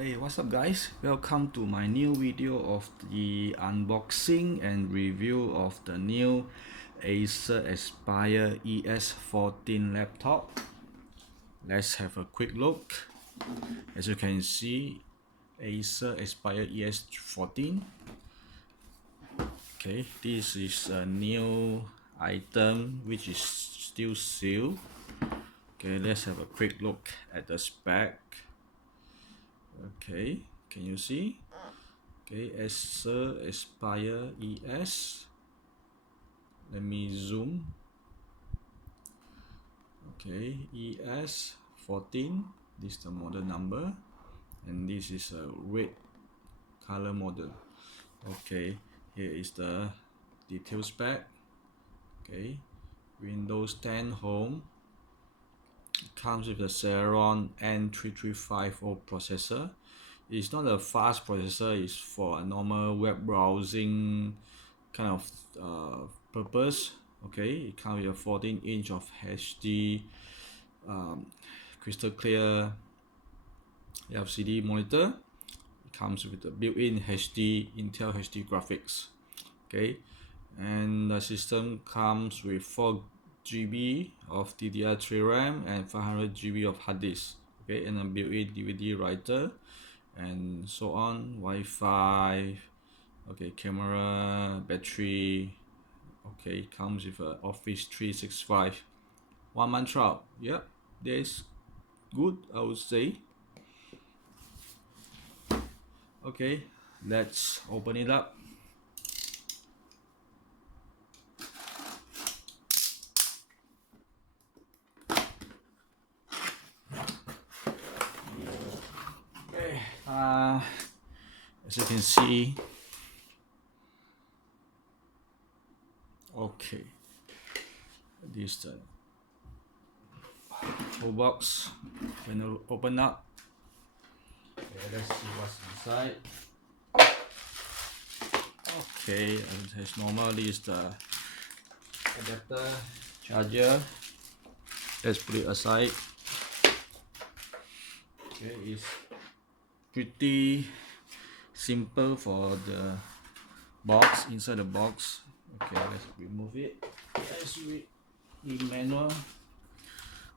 Hey, what's up guys? Welcome to my new video of the unboxing and review of the new Acer Aspire ES14 laptop. Let's have a quick look. As you can see, Acer Aspire ES14. Okay, this is a new item which is still sealed. Okay, let's have a quick look at the spec. Okay, can you see? Okay, Acer Aspire ES. Let me zoom. Okay, ES14. This is the model number, and this is a red color model. Okay, here is the detail spec. Okay, Windows 10 Home. It comes with the Celeron N3350 processor. It's not a fast processor, it's for a normal web browsing kind of purpose. Okay, it comes with a 14-inch of HD crystal clear LCD monitor. It comes with a built-in Intel HD graphics. Okay, and the system comes with 4 GB of DDR3 RAM and 500 GB of hard disk. Okay, and a built-in DVD writer and so on. Wi-Fi. Okay, camera, battery. Okay, comes with a Office 365 1-month trial. Yep, that's good, I would say. Okay, let's open it up. Okay, as you can see, okay, this is the whole box. When you open up, okay, let's see what's inside. Okay, as normal, this is the adapter charger. Let's put it aside. Okay, it's pretty simple for the box. Inside the box, okay, let's remove it. Let's read the manual.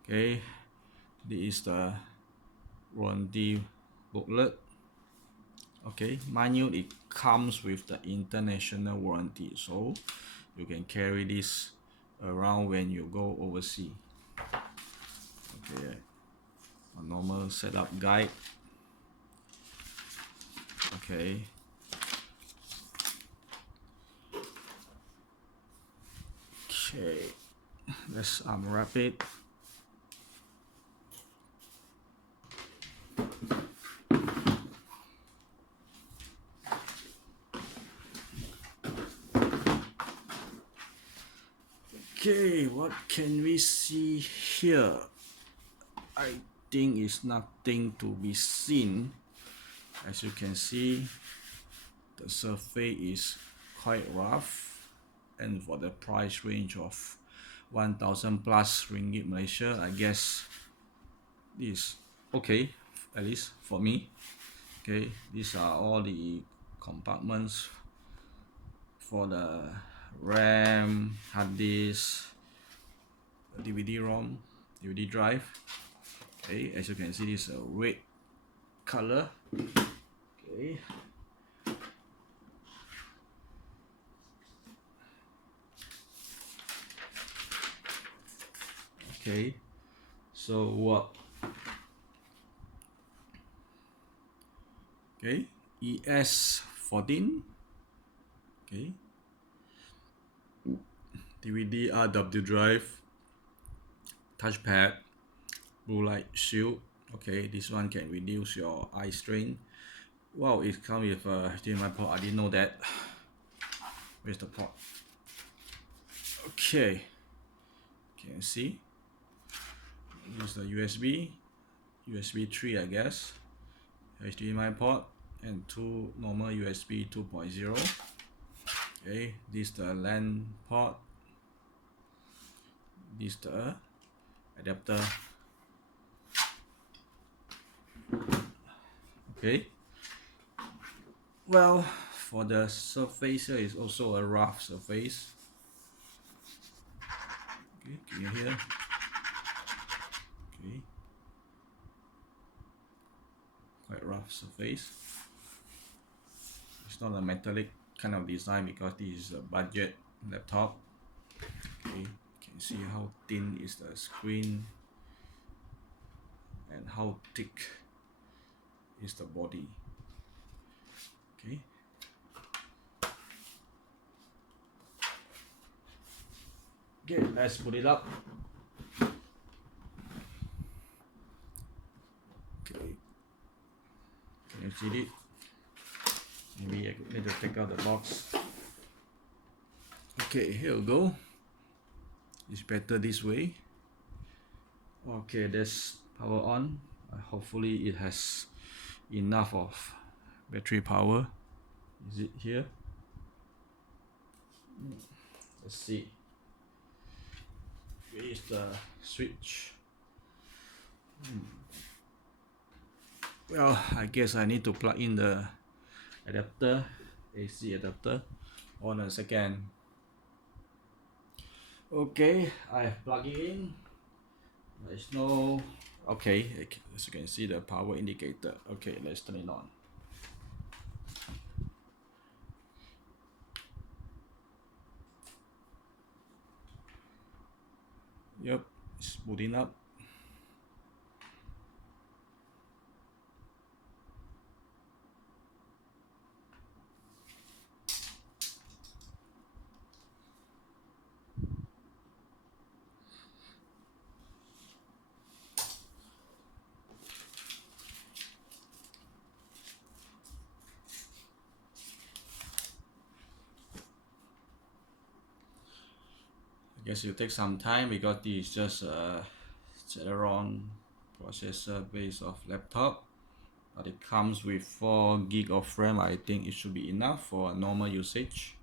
Okay, this is the warranty booklet. Okay, mind you, it comes with the international warranty, so you can carry this around when you go overseas. Okay, a normal setup guide. Okay, let's unwrap it. Okay, what can we see here? I think it's nothing to be seen. As you can see, the surface is quite rough, and for the price range of 1000 plus ringgit Malaysia, I guess this okay, at least for me. Okay, these are all the compartments for the RAM, hard disk, DVD-ROM, DVD drive. Okay, as you can see, this is a red color. Okay, okay, so what? Okay, ES14. Okay, DVD RW drive, touchpad, blue light shield. Okay, this one can reduce your eye strain. Wow, it comes with a HDMI port. I didn't know that. Where's the port? Okay, can you see? Use the USB 3, I guess. HDMI port and 2 normal USB 2.0. Okay, this is the LAN port. This is the adapter. Okay. Well, for the surface here is also a rough surface. Okay, can you hear? Okay, quite rough surface. It's not a metallic kind of design because this is a budget laptop. Okay, you can see how thin is the screen and how thick is the body. Okay. Okay, let's put it up. Okay, can you see it? Maybe I need to take out the box. Okay, here we go. It's better this way. Okay, there's power on. Hopefully it has enough of battery power. Is it here? Let's see. Where is the switch? Well, I guess I need to plug in the adapter, AC adapter. On a second. Okay, I plug it in. There's no. Okay, as you can see the power indicator. Okay, let's turn it on. Yep, it's booting up. I guess it'll take some time because this is just a Celeron processor based of laptop, but it comes with 4 gig of RAM. I think it should be enough for normal usage.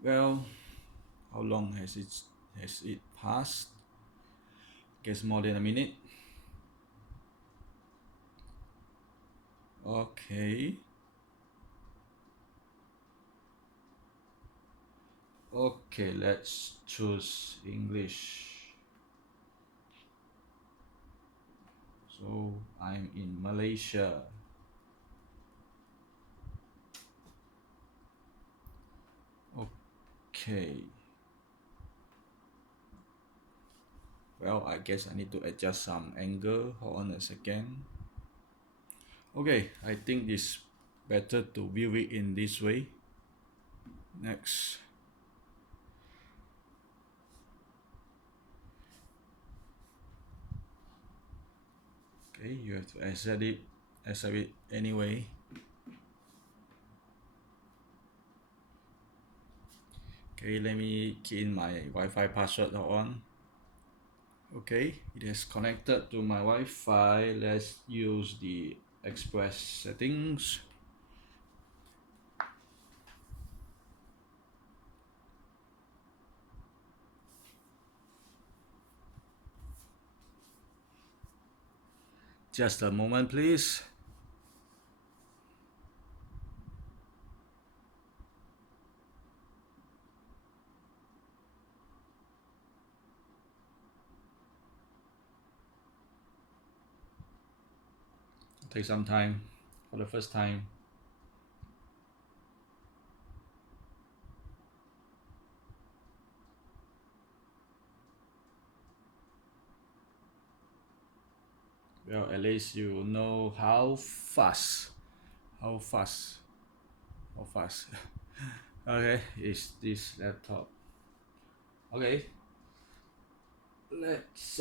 Well, how long has it passed? Guess more than a minute. Okay. Okay, let's choose English. So I'm in Malaysia. Okay. Well, I guess I need to adjust some angle. Hold on a second. Okay, I think it's better to view it in this way. Next. Okay, you have to accept it anyway. Okay, let me key in my Wi-Fi password on. Okay, it is connected to my Wi-Fi. Let's use the express settings. Just a moment, please. Take some time for the first time. Well, at least you know how fast. Okay, is this laptop. Okay, let's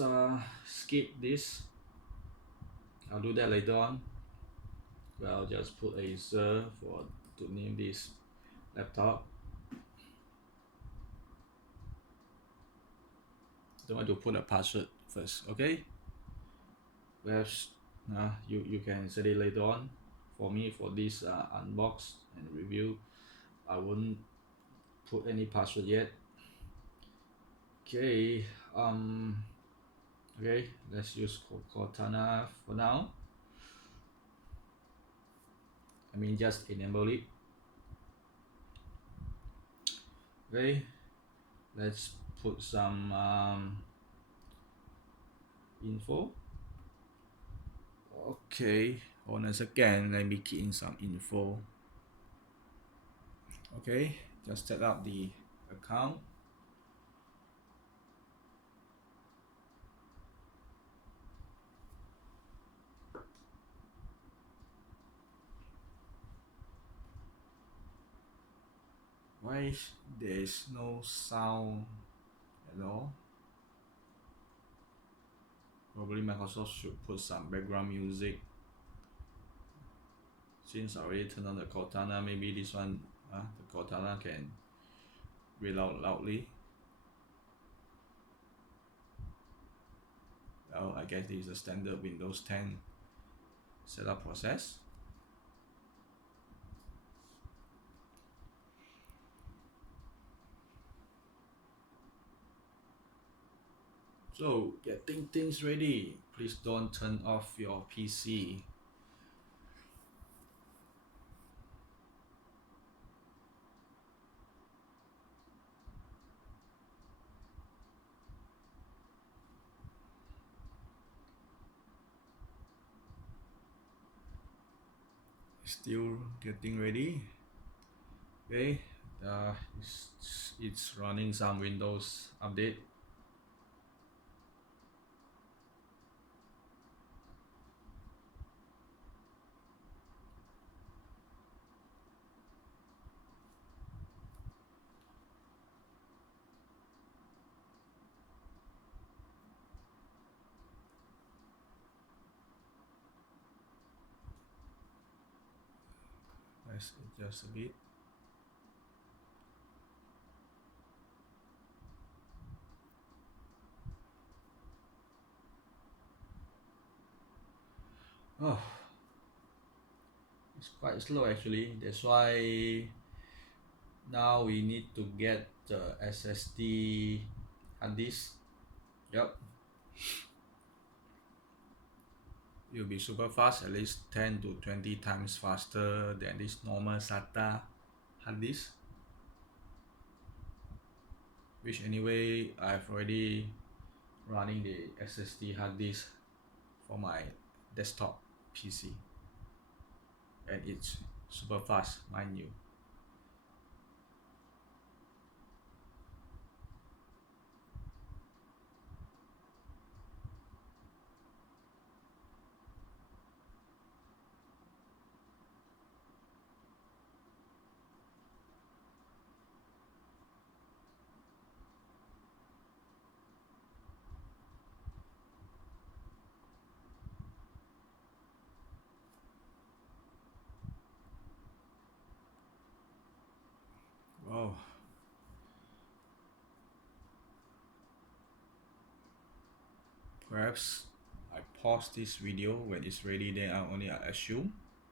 skip this. I'll do that later on. Well, I'll just put Acer to name this laptop. don't want to put a password first. Okay, perhaps you can set it later on. For me, for this unbox and review, I won't put any password yet. Okay, okay, let's use Cortana for now. I mean, just enable it. Okay, let's put some info. Okay, hold on a second, let me key in some info. Okay, just set up the account. Why there's no sound at all? Probably Microsoft should put some background music. Since I already turned on the Cortana, maybe this one, the Cortana can read out loudly. Well, I guess this is a standard Windows 10 setup process. So, getting things ready. Please don't turn off your PC. Still getting ready. Okay, it's running some Windows update. Let's adjust a bit. Oh, it's quite slow actually. That's why now we need to get the SSD hard disk. Yep. It will be super fast, at least 10 to 20 times faster than this normal SATA hard disk. Which anyway, I've already running the SSD hard disk for my desktop PC. And it's super fast, mind you. Wow. Perhaps I pause this video when it's ready, then I assume.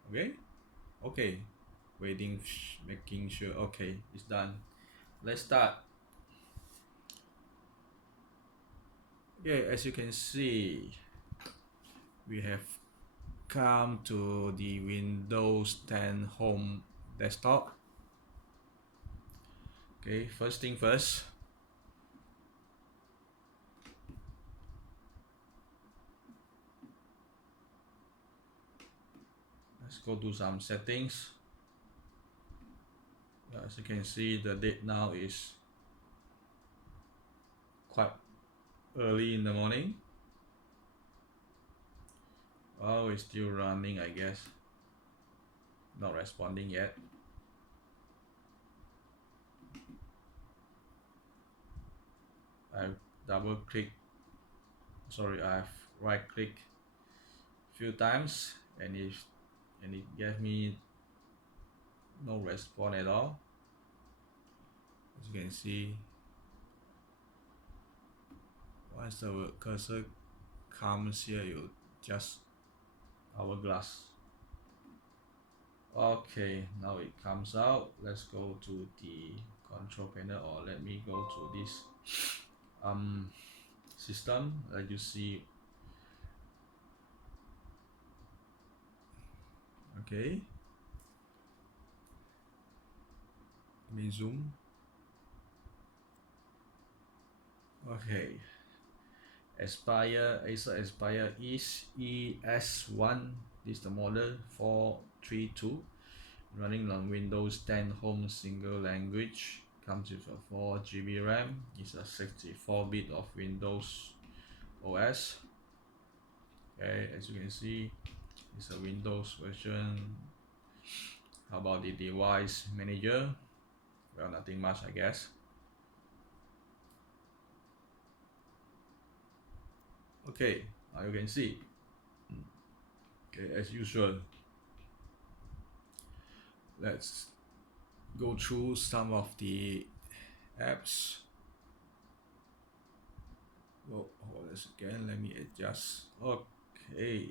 Okay? Okay. Waiting, making sure. Okay, it's done. Let's start. Okay, as you can see, we have come to the Windows 10 home desktop. Okay, first thing first, let's go to some settings. As you can see, the date now is quite early in the morning. Oh, it's still running, I guess. Not responding yet. I've double click, sorry, I've right click few times and it gave me no response at all. As you can see, Once the cursor comes here, you just hourglass. Okay, now it comes out. Let's go to the control panel, or let me go to this system. Let you see. Okay, let me zoom. Okay, Acer Aspire is ES1. This is the model 432, running on Windows 10 Home Single Language. Comes with a 4 GB RAM. It's a 64-bit of Windows OS. Okay, as you can see, it's a Windows version. How about the device manager? Well, nothing much, I guess. Okay, now you can see. Okay, as usual, let's go through some of the apps. Oh, hold on again. Let me adjust. Okay.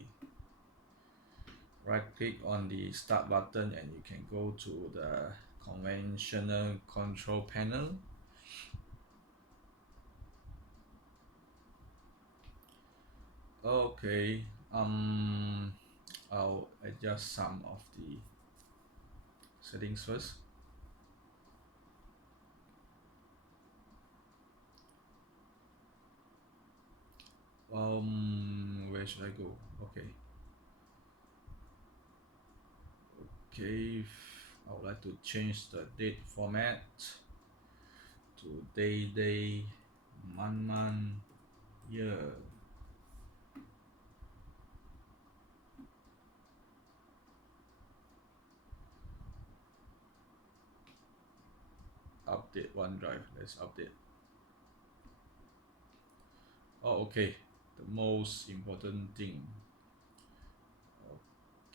Right click on the start button and you can go to the conventional control panel. Okay, I'll adjust some of the settings first. Where should I go? Okay, I would like to change the date format to day, month, year. Update OneDrive. Let's update. Oh, okay. The most important thing.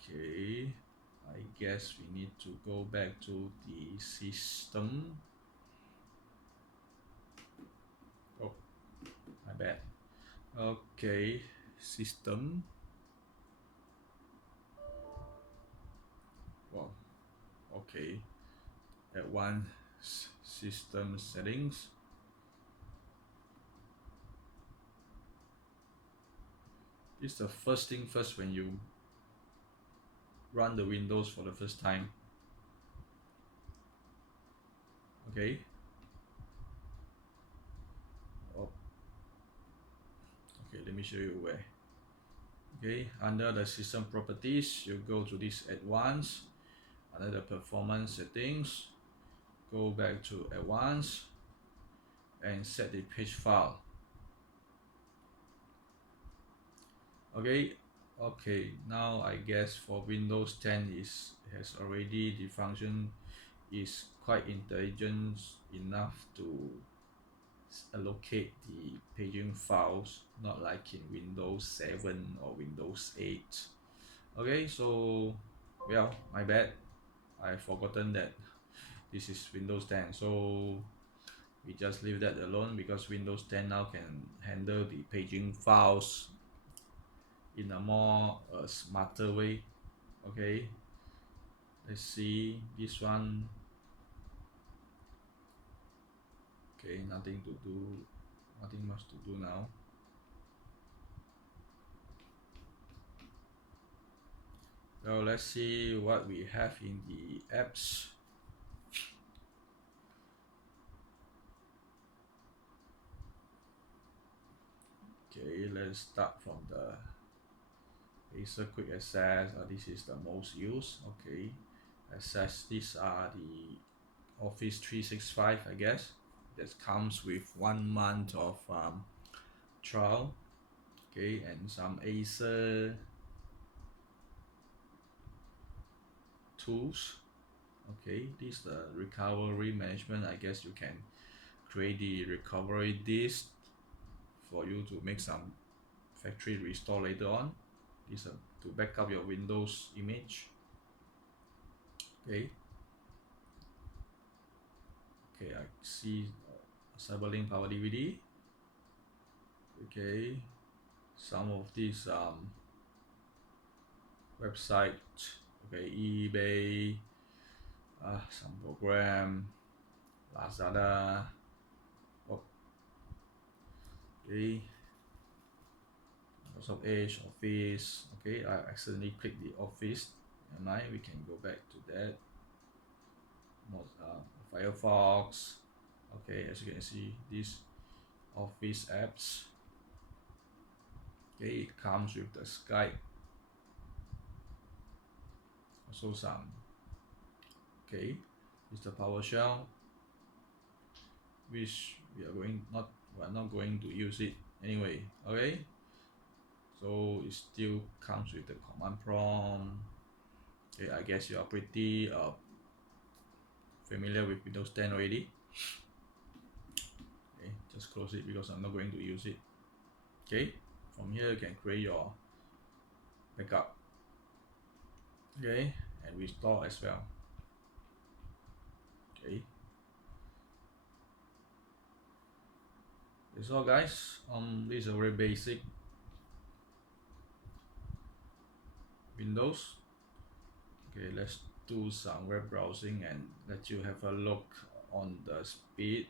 Okay, I guess we need to go back to the system. Oh, my bad. Okay, system. Well, okay. Advanced system settings. This is the first thing first when you run the Windows for the first time. Okay. Oh. Okay, let me show you where. Okay, under the system properties, you go to this advanced. Under the performance settings, go back to advanced and set the page file. Okay, now I guess for Windows 10 has already, the function is quite intelligent enough to allocate the paging files, not like in Windows 7 or Windows 8. Okay, so well, my bad, I've forgotten that this is Windows 10, so we just leave that alone because Windows 10 now can handle the paging files in a more smarter way. Okay, let's see this one. Okay, nothing much to do now. Well, let's see what we have in the apps. Okay, let's start from the Acer Quick Access. This is the most used. Okay, access. These are the Office 365, I guess, that comes with 1 month of trial. Okay, and some Acer tools. Okay, this is the recovery management. I guess you can create the recovery disk for you to make some factory restore later on. This is to back up your Windows image. Okay, I see Cyberlink Power DVD. Okay, some of these websites, okay, eBay, some program, Lazada, okay, Microsoft Edge, Office. Okay, I accidentally clicked the Office. And now we can go back to that. Firefox. Okay, as you can see, these Office apps. Okay, it comes with the Skype. Also some. Okay, it's the PowerShell, which we are not going to use it anyway. Okay, so it still comes with the command prompt. Okay, I guess you are pretty familiar with Windows 10 already. Okay, just close it because I'm not going to use it. Okay, from here you can create your backup. Okay, and restore as well. Okay, that's all guys. This is a very basic Windows. Okay, let's do some web browsing and let you have a look on the speed.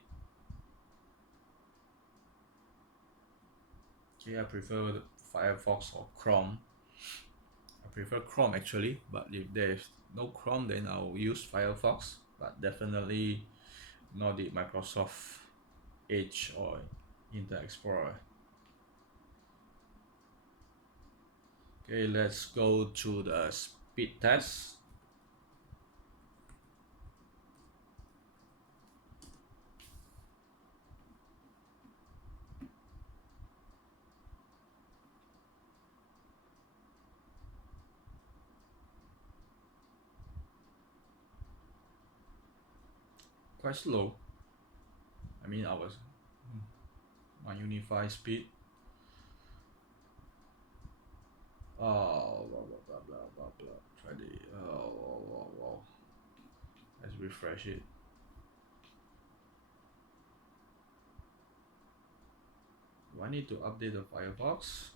Okay, I prefer Firefox or Chrome. I prefer Chrome actually, but if there's no Chrome, then I'll use Firefox, but definitely not the Microsoft Edge or Internet Explorer. Okay, let's go to the speed test. Quite slow. I mean, my unified speed. Oh, blah blah blah blah blah blah. Try the wow. Let's refresh it. Do I need to update the Firefox?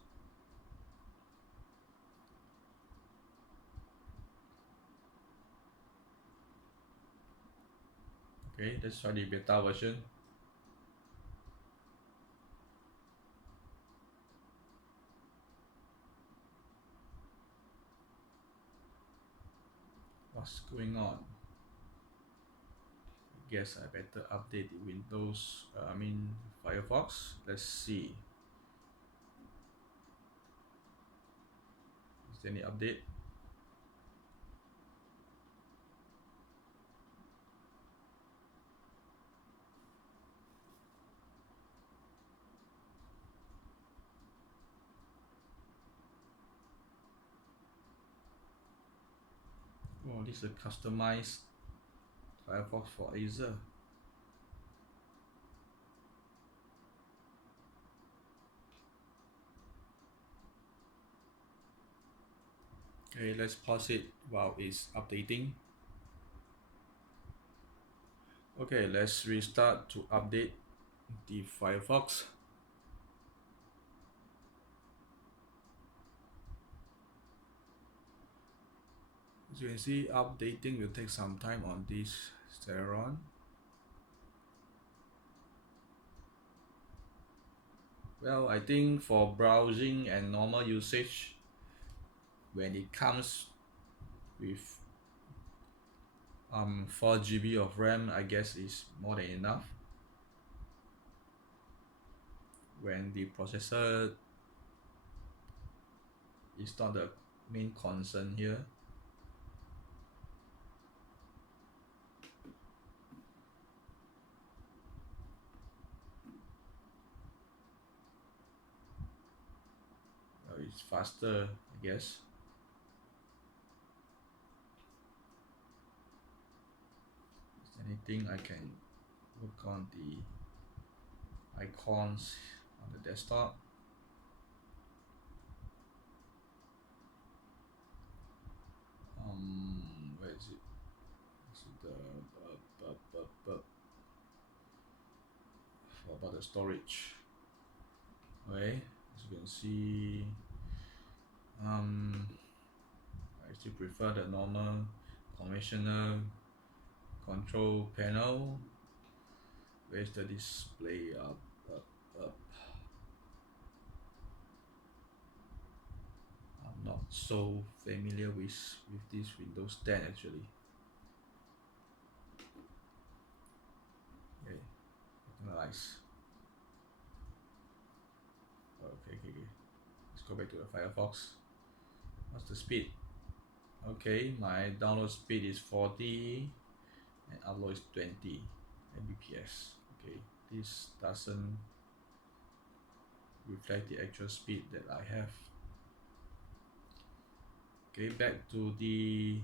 Okay, let's try the beta version. What's going on? I guess I better update the Windows, Firefox. Let's see. Is there any update? Oh, this is a customized Firefox for Acer. Okay, let's pause it while it's updating. Okay, let's restart to update the Firefox. As you can see, updating will take some time on this Celeron. Well, I think for browsing and normal usage, when it comes with 4 GB of RAM, I guess is more than enough. When the processor is not the main concern here. It's faster, I guess. Is there anything I can work on the icons on the desktop? Where is it? Is it what about the storage? Okay, as you can see, I still prefer the normal conventional control panel. Where's the display? Up. I'm not so familiar with this Windows 10 actually. Okay, nice. Okay. Let's go back to the Firefox. What's the speed? Okay, my download speed is 40 and upload is 20 Mbps. Okay, this doesn't reflect the actual speed that I have. Okay, back to the,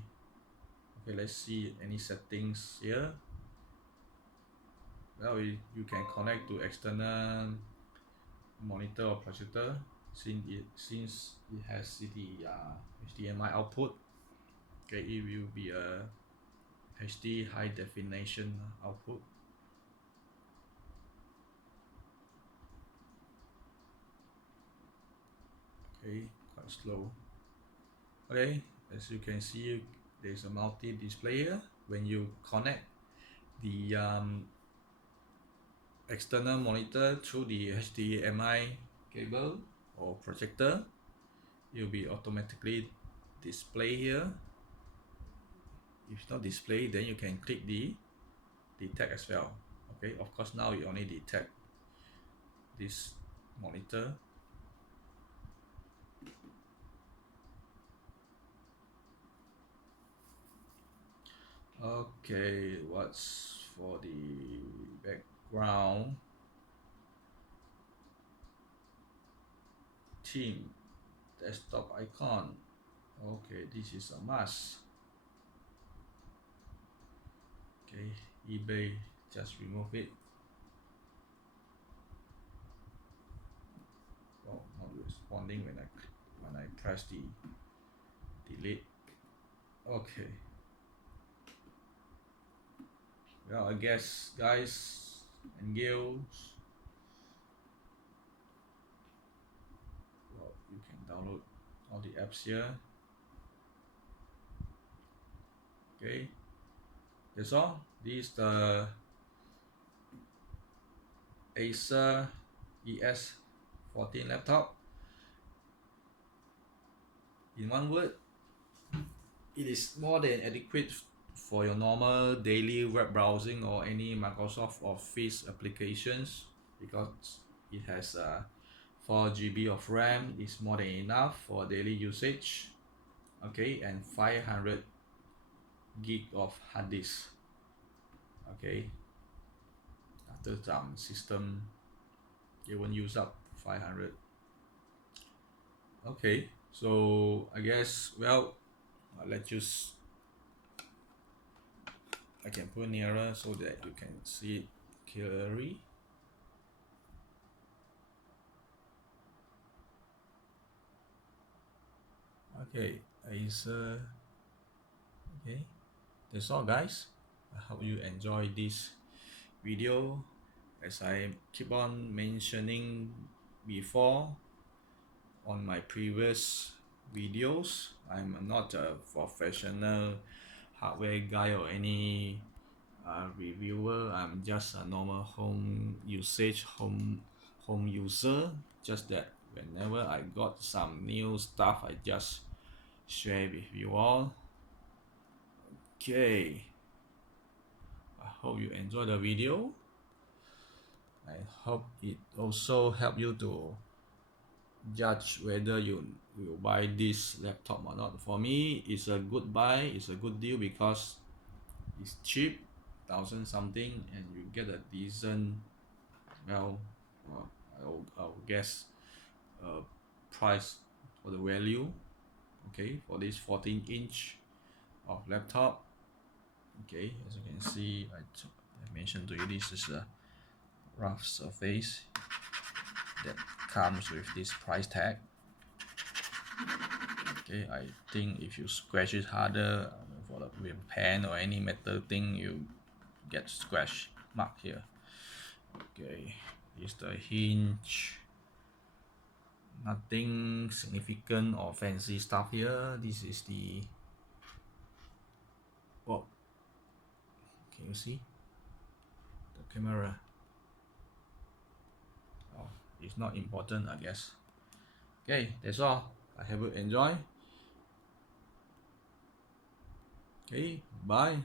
okay, let's see any settings here. Well, you can connect to external monitor or projector since it has the HDMI output. Okay, it will be a HD high definition output. Okay, quite slow. Okay, as you can see, there's a multi display here. When you connect the external monitor through the HDMI cable or projector, it will be automatically display here. If it's not display, then you can click the detect as well. Okay, of course now you only detect this monitor. Okay, what's for the background theme? Desktop icon. Okay, this is a must. Okay, eBay just remove it. Oh, not responding when I press the delete. Okay. Well, I guess guys and girls, well, you can download all the apps here. Okay, that's all. This is the Acer ES14 laptop. In one word, it is more than adequate for your normal daily web browsing or any Microsoft Office applications because it has 4 GB of RAM. Is more than enough for daily usage. Okay, and 500 gig of hard disk. Okay, after some system, it won't use up 500. Okay, so I guess, well, let's just, I can put nearer so that you can see it clearly. Okay, Acer. Okay, that's all guys. I hope you enjoy this video. As I keep on mentioning before on my previous videos, I'm not a professional hardware guy or any reviewer. I'm just a normal home user. Just that whenever I got some new stuff, I just share with you all. Okay, I hope you enjoy the video. I hope it also help you to judge whether you will buy this laptop or not. For me, it's a good buy, it's a good deal because it's cheap, 1,000 something, and you get a decent, well, I'll guess price for the value. Okay, for this 14-inch of laptop. Okay, as you can see, I mentioned to you, this is a rough surface that comes with this price tag. Okay, I think if you scratch it harder for the with pen or any metal thing, you get scratch mark here. Okay, here's the hinge. nothing significant or fancy stuff here. This is the, oh, can you see the camera? Oh, it's not important, I guess. Okay, that's all. I hope you enjoy. Okay, bye.